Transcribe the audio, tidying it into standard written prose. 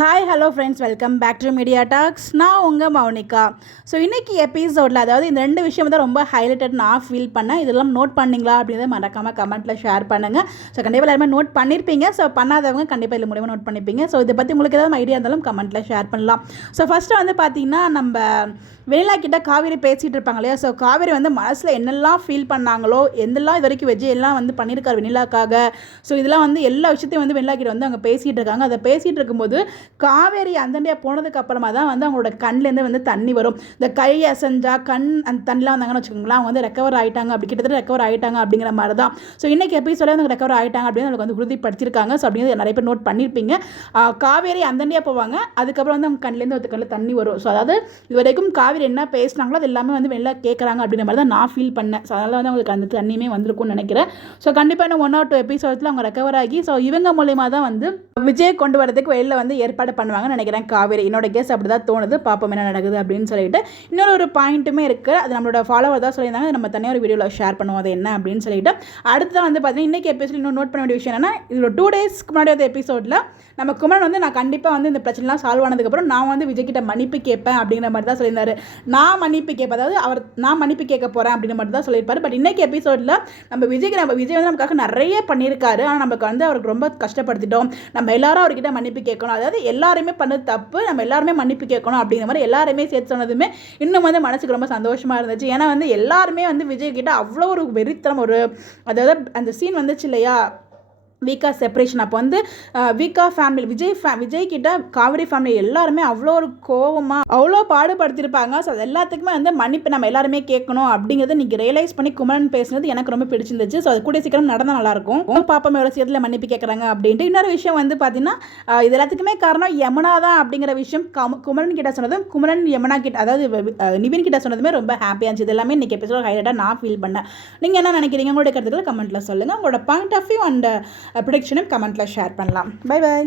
Hi hello friends, welcome back to media talks. நான் உங்கள் Mounika. So இன்றைக்கி எபிசோடில் அதாவது இந்த ரெண்டு விஷயம் தான் ரொம்ப ஹைலைட்டட் நான் ஃபீல் பண்ணேன். இதெல்லாம் நோட் பண்ணிங்களா அப்படின்றத மறக்காமல் கமெண்ட்டில் ஷேர் பண்ணுங்கள். ஸோ கண்டிப்பாக எல்லாருமே நோட் பண்ணியிருப்பீங்க. ஸோ பண்ணாதவங்க கண்டிப்பாக இதில் மூலியமாக நோட் பண்ணிப்பீங்க. ஸோ இதை பற்றி உங்களுக்கு ஏதாவது ஐடியா இருந்தாலும் கமெண்ட்டில் ஷேர் பண்ணலாம். ஸோ ஃபஸ்ட்டு வந்து பார்த்திங்கன்னா, நம்ம வெண்ணிலா கிட்ட காவேரி பேசிகிட்டு இருப்பாங்க இல்லையா. ஸோ காவேரி வந்து மனசில் என்னெல்லாம் ஃபீல் பண்ணாங்களோ, எந்தெல்லாம் இது வரைக்கும் விஜய் எல்லாம் வந்து பண்ணியிருக்காரு வெண்ணிலாக்காக. ஸோ இதெல்லாம் வந்து எல்லா விஷயத்தையும் வந்து வெண்ணிலா கிட்ட வந்து அவங்க பேசிகிட்டு இருக்காங்க. அதை பேசிகிட்டு இருக்கும்போது காவேரி அந்தண்டியா போனதுக்கு அப்புறமா தான் வந்து அவங்களோட கண்லேருந்து வந்து தண்ணி வரும். இந்த கை அசைஞ்சா அந்த தண்ணிலாம் வந்தாங்கன்னு வச்சுக்கோங்களேன், அவங்க வந்து ரெக்கவர் ஆகிட்டாங்க, அப்படி கிட்டத்தட்ட ரெக்கவர் ஆகிட்டாங்க அப்படிங்கிற மாதிரி தான். ஸோ இன்றைக்கி எபிசோட வந்து ரெக்கவர் ஆகிட்டாங்க அப்படின்னு அவங்களுக்கு வந்து உறுதிப்படுத்தியிருக்காங்க. ஸோ அப்படிங்கிறது நிறைய பேர் நோட் பண்ணியிருப்பீங்க. காவேரி அந்தண்டியா போவாங்க, அதுக்கப்புறம் வந்து அவங்க கண்லேருந்து ஒரு கண்ணில் தண்ணி வரும். ஸோ அதாவது இது வரைக்கும் காவேரி என்ன பேசினாங்களோ அது எல்லாமே வந்து வெளில கேட்குறாங்க அப்படின்ற மாதிரி தான் நான் ஃபீல் பண்ணேன். ஸோ அதனால் வந்து அவங்களுக்கு அந்த தண்ணியுமே வந்திருக்கும்னு நினைக்கிறேன். ஸோ கண்டிப்பாக இன்னும் 1 or 2 எபிசோட்ஸில் அவங்க ரெக்கவர் ஆகி ஸோ இவங்க மூலியமாக தான் வந்து விஜய் கொண்டு வரதுக்கு வெளியில் வந்து ஏற்பாடு பண்ணுவாங்கன்னு நினைக்கிறேன் காவேரி. என்னோட கேஸ் அப்படி தான் தோணுது. பாப்போம் என்ன நடக்குது அப்படின்னு சொல்லிட்டு. இன்னொரு பாயிண்ட்டுமே இருக்குது, அது நம்மளோட ஃபாலோவர் தான் சொல்லியிருந்தாங்க, நம்ம தனியாக ஒரு வீடியோவில் ஷேர் பண்ணுவோம் அது என்ன அப்படின்னு சொல்லிட்டு. அடுத்ததான் வந்து பார்த்தீங்கன்னா இன்றைக்கி எபிசோட் இன்னும் நோட் பண்ண வேண்டிய விஷயம் என்னன்னா, இதில் 2 டேஸ்க்கு முன்னாடி வந்து எபிசோடில் நம்ம குமரன் வந்து நான் கண்டிப்பாக வந்து இந்த பிரச்சனைலாம் சால்வ் ஆனதுக்கப்புறம் நான் வந்து விஜய் கிட்ட மன்னிப்பு கேட்பேன் அப்படிங்கிற மாதிரி தான் சொல்லியிருந்தாரு. நான் மன்னிப்பு கேட்பேன், அதாவது நான் மன்னிப்பு கேட்க போகிறேன் அப்படின்ற மாதிரி தான் சொல்லியிருப்பாரு. பட் இன்றைக்கி எபிசோடில் விஜய் வந்து நமக்காக நிறைய பண்ணியிருக்காரு. ஆனால் நமக்கு வந்து அவருக்கு ரொம்ப கஷ்டப்படுத்திட்டோம், நம்ம எல்லாரும் அவர்கிட்ட மன்னிப்பு கேட்கணும், அதாவது எல்லாருமே பண்ணது தப்பு, நம்ம எல்லாருமே மன்னிப்பு கேட்கணும் அப்படிங்கிற மாதிரி எல்லாருமே சேர்த்து சொன்னதுமே இன்னும் வந்து மனசுக்கு ரொம்ப சந்தோஷமாக இருந்துச்சு. ஏன்னா வந்து எல்லாருமே வந்து விஜய் கிட்ட அவ்வளோ ஒரு வெறித்தனம், ஒரு அதாவது அந்த சீன் வந்துச்சு இல்லையா, வீக்கா செப்பரேஷன். அப்போ வந்து வீக்கா ஃபேமிலி விஜய் கிட்ட காவேரி ஃபேமிலி எல்லாருமே அவ்வளோ ஒரு கோவமாக அவ்வளோ பாடுபடுத்தியிருப்பாங்க. ஸோ அது எல்லாத்துக்குமே வந்து மன்னிப்பு நம்ம எல்லாருமே கேட்கணும் அப்படிங்கிறத நீங்கள் ரியலைஸ் பண்ணி குமரன் பேசுனது எனக்கு ரொம்ப பிடிச்சிருந்துச்சு. ஸோ அது கூடிய சீக்கிரம் நடந்தால் நல்லாயிருக்கும். பாப்பா எவ்வளோ சீக்கிரத்தில் மன்னிப்பு கேட்குறாங்க அப்படின்ட்டு. இன்னொரு விஷயம் வந்து பார்த்தீங்கன்னா, இது எல்லாத்துக்குமே காரணம் யமுனா தான் அப்படிங்கிற விஷயம் குமரன் கிட்ட சொன்னதும், குமரன் யமுனா கிட்ட அதாவது நிவின் கிட்ட சொன்னதுமே ரொம்ப ஹாப்பியாக இருந்துச்சு. இது எல்லாமே இன்றைக்கி எபிசோட் ஹைலைட்டாக நான் ஃபீல் பண்ணேன். நீங்கள் என்ன நினைக்கிறீங்க? உங்களுடைய கருத்துக்களை கமெண்ட்டில் சொல்லுங்கள். உங்களோட பாயிண்ட் ஆஃப் வியூ அண்ட் ப்ரெடிக்ஷனும் கமெண்ட்டில் ஷேர் பண்ணலாம். Bye bye.